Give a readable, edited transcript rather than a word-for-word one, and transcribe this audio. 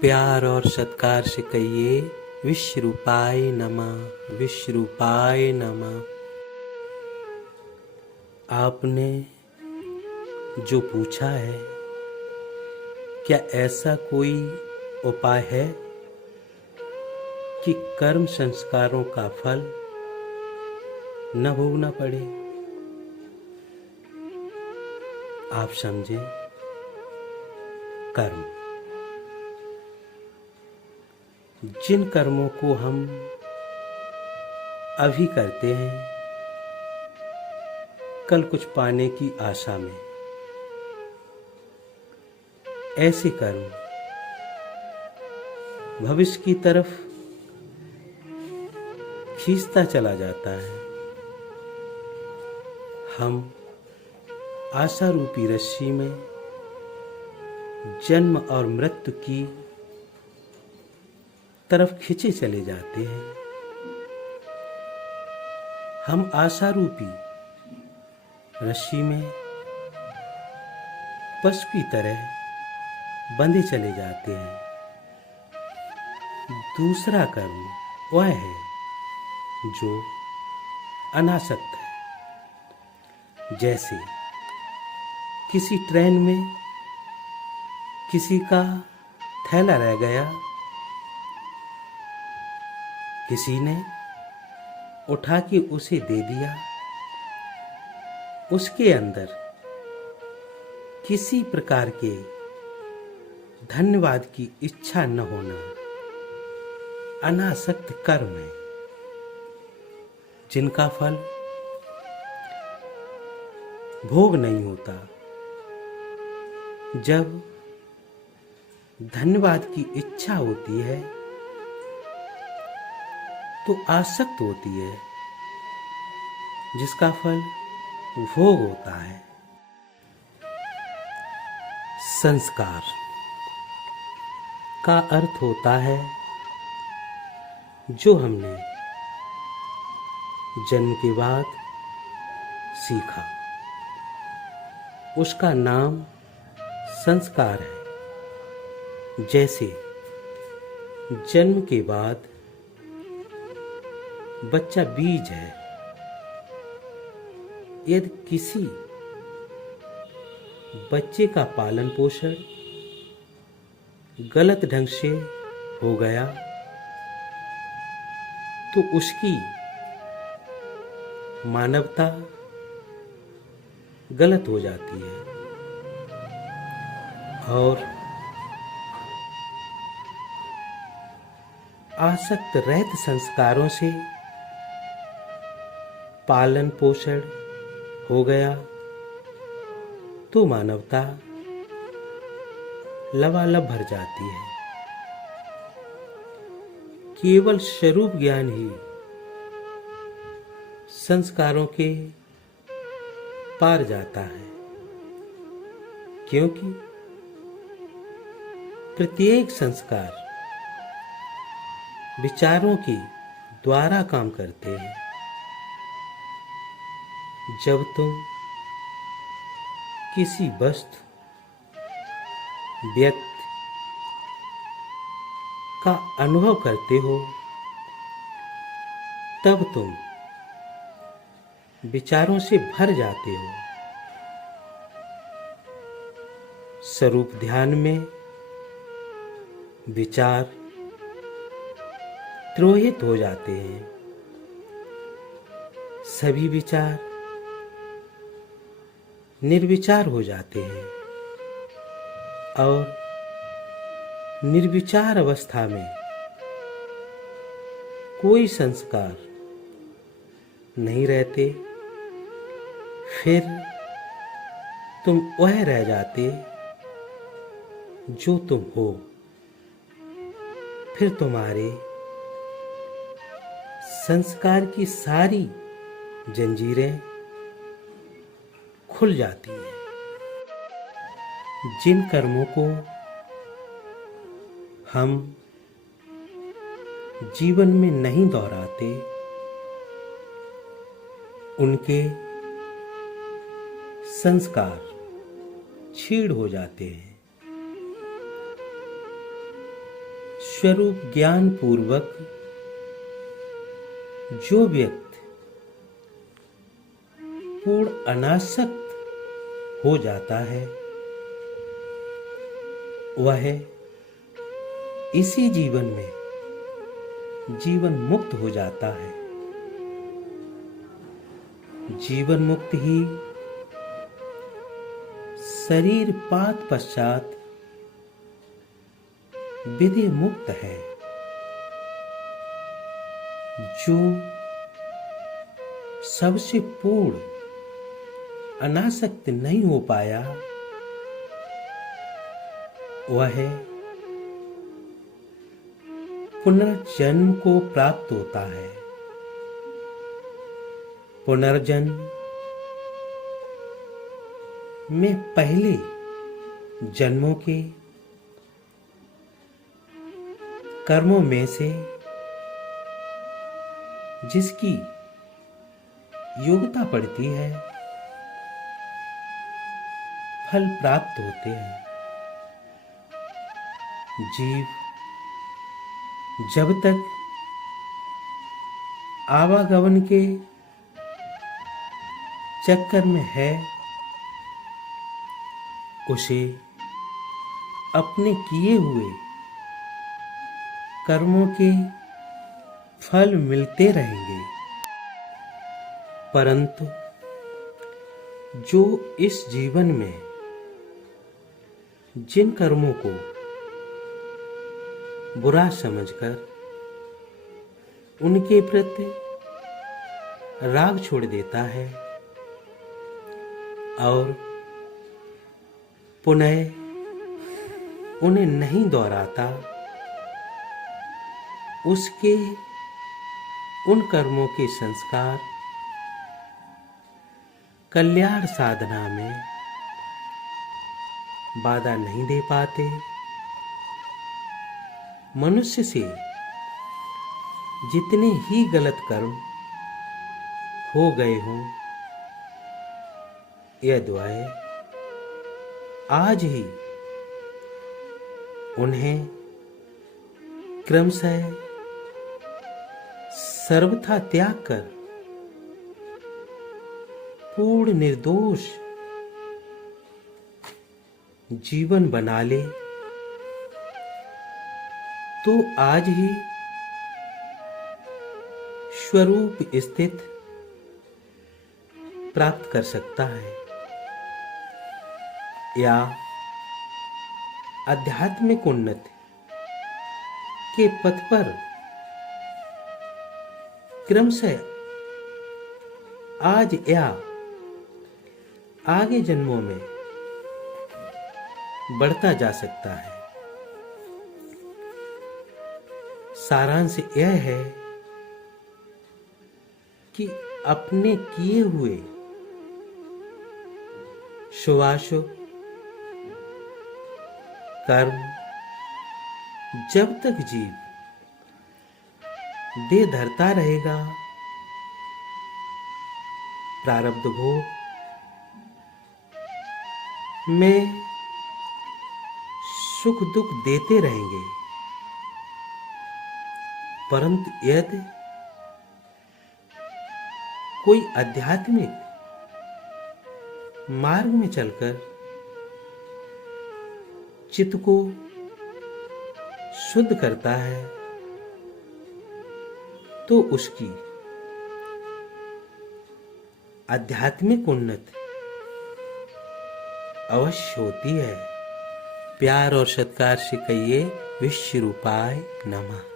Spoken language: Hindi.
प्यार और सत्कार से कहिए विश्वरूपाय नमः, विश्वरूपाय नमः। आपने जो पूछा है, क्या ऐसा कोई उपाय है कि कर्म संस्कारों का फल न भोगना पड़े? आप समझें, कर्म, जिन कर्मों को हम अभी करते हैं कल कुछ पाने की आशा में, ऐसे कर्म भविष्य की तरफ खींचता चला जाता है। हम आशा रूपी रस्सी में जन्म और मृत्यु की तरफ खींचे चले जाते हैं। हम आशा रूपी रस्सी में पशु की तरह बंधे चले जाते हैं। दूसरा कर्म वह है जो अनासक्त है। जैसे किसी ट्रेन में किसी का थैला रह गया, किसी ने उठा के उसे दे दिया, उसके अंदर किसी प्रकार के धन्यवाद की इच्छा न होना अनासक्त कर्म है, जिनका फल भोग नहीं होता। जब धन्यवाद की इच्छा होती है तो आसक्त होती है, जिसका फल भोग होता है। संस्कार का अर्थ होता है जो हमने जन्म के बाद सीखा, उसका नाम संस्कार है। जैसे जन्म के बाद बच्चा बीज है, यदि किसी बच्चे का पालन पोषण गलत ढंग से हो गया तो उसकी मानवता गलत हो जाती है और आसक्त रहित संस्कारों से पालन पोषण हो गया तो मानवता लबालब भर जाती है। केवल स्वरूप ज्ञान ही संस्कारों के पार जाता है, क्योंकि प्रत्येक संस्कार विचारों के द्वारा काम करते हैं। जब तुम किसी वस्तु, व्यक्ति का अनुभव करते हो तब तुम विचारों से भर जाते हो। स्वरूप ध्यान में विचार तिरोहित हो जाते हैं। सभी विचार निर्विचार हो जाते हैं और निर्विचार अवस्था में कोई संस्कार नहीं रहते। फिर तुम वह रह जाते जो तुम हो। फिर तुम्हारे संस्कार की सारी जंजीरें खुल जाती हैं। जिन कर्मों को हम जीवन में नहीं दोहराते, उनके संस्कार क्षीण हो जाते हैं। स्वरूप ज्ञान पूर्वक जो व्यक्ति पूर्ण अनासक्त हो जाता है वह इसी जीवन में जीवन मुक्त हो जाता है। जीवन मुक्त ही शरीर पात पश्चात विधि मुक्त है। जो सबसे पूर्ण अनासक्त नहीं हो पाया वह पुनर्जन्म को प्राप्त होता है। पुनर्जन्म में पहले जन्मों के कर्मों में से जिसकी योग्यता पड़ती है फल प्राप्त होते हैं। जीव जब तक आवागमन के चक्कर में है उसे अपने किए हुए कर्मों के फल मिलते रहेंगे। परंतु जो इस जीवन में जिन कर्मों को बुरा समझकर उनके प्रति राग छोड़ देता है और पुनः उन्हें नहीं दोहराता, उसके उन कर्मों के संस्कार कल्याण साधना में बाधा नहीं दे पाते। मनुष्य से जितने ही गलत कर्म हो गए हों यदि आज ही उन्हें क्रमशः सर्वथा त्याग कर पूर्ण निर्दोष जीवन बना ले तो आज ही स्वरूप स्थित प्राप्त कर सकता है या आध्यात्मिक उन्नति के पथ पर क्रमशः आज या आगे जन्मों में बढ़ता जा सकता है। सारांश यह है कि अपने किए हुए शुभाशुभ कर्म जब तक जीव देह धरता रहेगा प्रारब्ध भोग में सुख दुख देते रहेंगे। परंतु यदि कोई आध्यात्मिक मार्ग में चलकर चित्त को शुद्ध करता है तो उसकी आध्यात्मिक उन्नति अवश्य होती है। प्यार और सत्कार से कहिए विश्व रूपाय नमः।